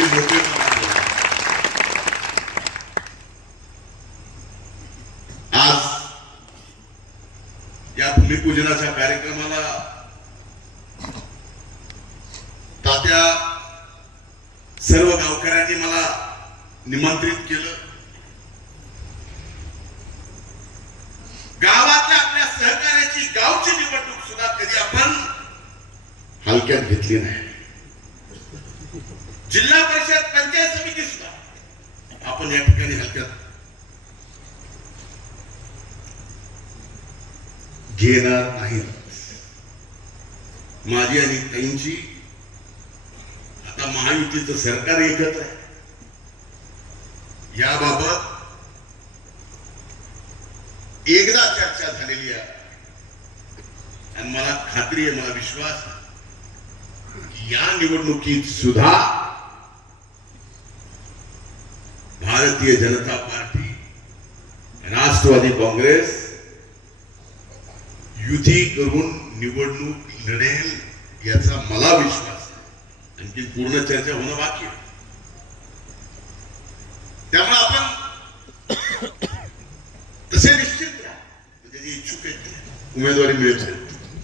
आपली मोकळेपणा आज या भूमिपूजनाच्या कार्यक्रमाला तात्या सर्व गावकऱ्यांनी मला निमंत्रित केलं. गावातल्या आपल्या सहकार्याची गावची निवडणूक सुद्धा कधी आपण हलक्यात घेतली नाही. जिल्हा परिषद पंचायत समिती सुद्धा आपण या ठिकाणी हलक्यात घेणार नाही. माझी आणि ताईंची आता महायुतीचं सरकार एकच आहे. याबाबत एकदा चर्चा झालेली आहे आणि मला खात्री आहे, मला विश्वास आहे की या निवडणुकीत सुद्धा भारतीय जनता पार्टी, राष्ट्रवादी काँग्रेस युती करून निवडणूक लढेल याचा मला विश्वास आहे. आणखी पूर्ण चर्चा होणं बाकी आहे. त्यामुळे आपण तसे निश्चित राहा, म्हणजे जे इच्छुक आहेत उमेदवारी मिळते